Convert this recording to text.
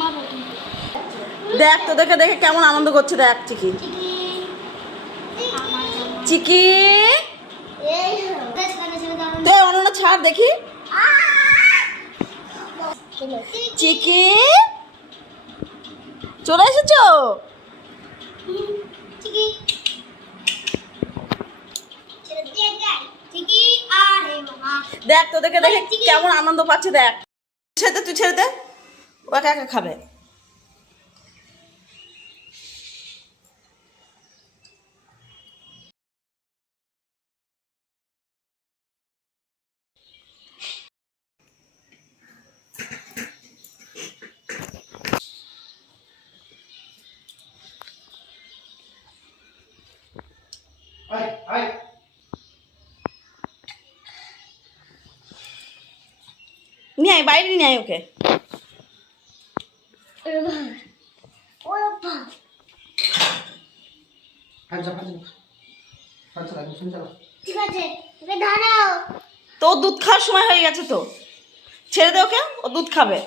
না প্রথম দেখ তোদেরকে দেখে দেখে কেমন আনন্দ করছে দেখ চিকি। চিকি। কানে ছেড়ে দেখি। চিকি। চলে এসেছ? দেখ তোদেরকে দেখে। কেমন আনন্দ পাচ্ছে দেখ। ছেড়ে দে তুই ছেড়ে দে। ও একা একা খাবে নিয়ে আয় বাইরে নিয়ে আয় ওকে। তো দুধ খাওয়ার সময় হয়ে গেছে তো। ছেড়ে দে ওকে ও দুধ খাবে।